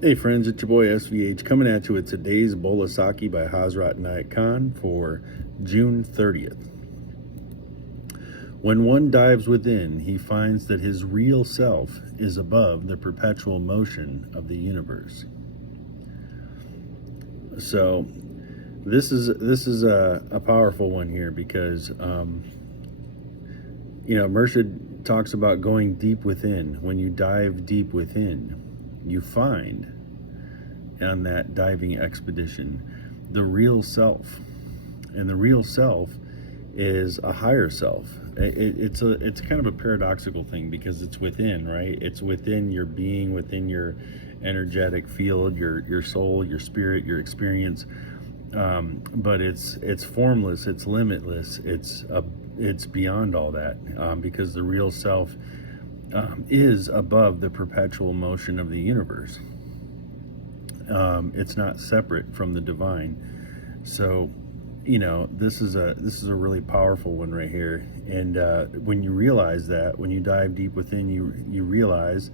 Hey friends, it's your boy SVH coming at you with today's bowl of Saki by Hazrat Nayat Khan for June 30th. When one dives within, he finds that his real self is above the perpetual motion of the universe. So this is a powerful one here because Murshid talks about going deep within. When you dive deep within, you find on that diving expedition the real self, and the real self is a higher self. It's kind of a paradoxical thing because it's within, right? It's within your being, within your energetic field, your soul, your spirit, your experience. But it's formless, it's limitless, it's beyond all that, because the real self is above the perpetual motion of the universe. It's not separate from the divine. So, this is a really powerful one right here. And when you realize that, when you dive deep within, you realize,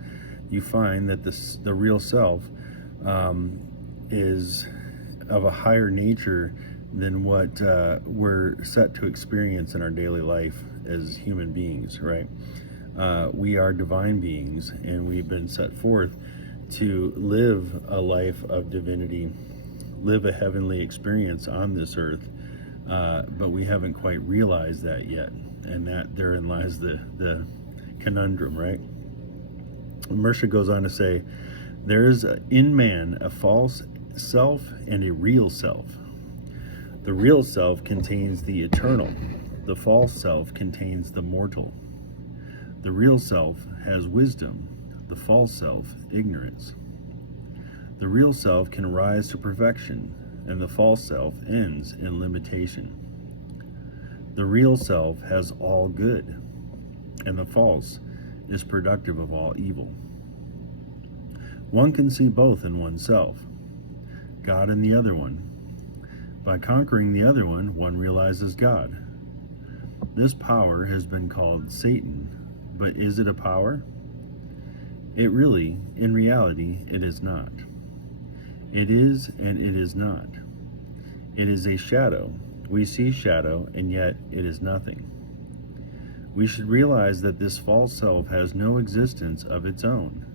you find that the real self is of a higher nature than what we're set to experience in our daily life as human beings, right? We are divine beings, and we've been set forth to live a life of divinity, live a heavenly experience on this earth, but we haven't quite realized that yet, and that therein lies the conundrum, right? Mersha goes on to say, there is in man a false self and a real self. The real self contains the eternal. The false self contains the mortal. The real self has wisdom. The false self, ignorance. The real self can rise to perfection, and the false self ends in limitation. The real self has all good, and the false is productive of all evil. One can see both in oneself, God in the other one. By conquering the other one realizes God. This power has been called Satan, but is it a power? In reality, it is not. It is and it is not. It is a shadow. We see shadow, and yet it is nothing. We should realize that this false self has no existence of its own.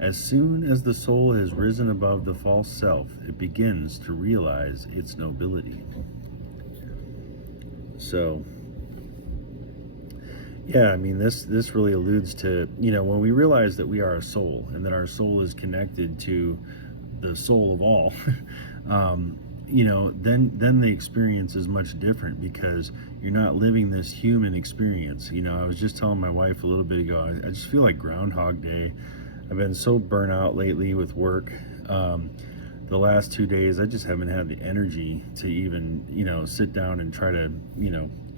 As soon as the soul has risen above the false self, it begins to realize its nobility. So, yeah, I mean, this really alludes to, when we realize that we are a soul, and that our soul is connected to the soul of all, then the experience is much different, because you're not living this human experience. I was just telling my wife a little bit ago, I just feel like Groundhog Day. I've been so burnt out lately with work. The last 2 days, I just haven't had the energy to even, sit down and try to,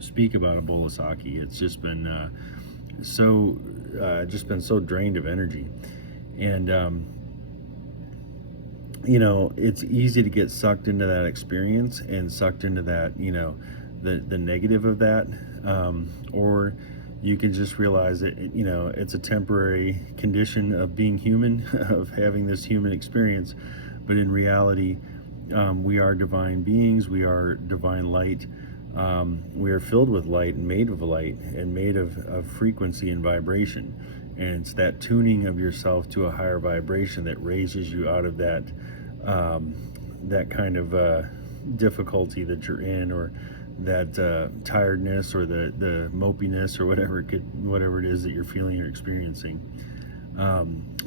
speak about a bowl of sake. It's just been so drained of energy. And, it's easy to get sucked into that experience and sucked into that, the negative of that. Or you can just realize that, it's a temporary condition of being human, of having this human experience. But in reality, we are divine beings. We are divine light. We are filled with light and made of light and made of frequency and vibration. And it's that tuning of yourself to a higher vibration that raises you out of that kind of difficulty that you're in, or that tiredness, or the mopiness, or whatever it is that you're feeling or experiencing.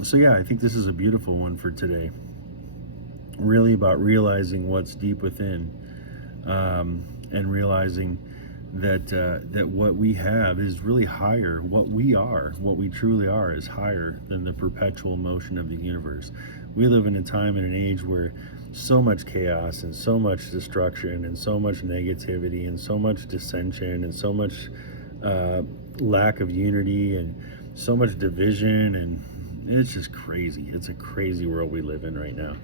So yeah, I think this is a beautiful one for today. Really about realizing what's deep within, and realizing that what we have is really higher. What we truly are, is higher than the perpetual motion of the universe. We live in a time and an age where so much chaos and so much destruction and so much negativity and so much dissension and so much lack of unity and so much division, and it's just crazy. It's a crazy world we live in right now.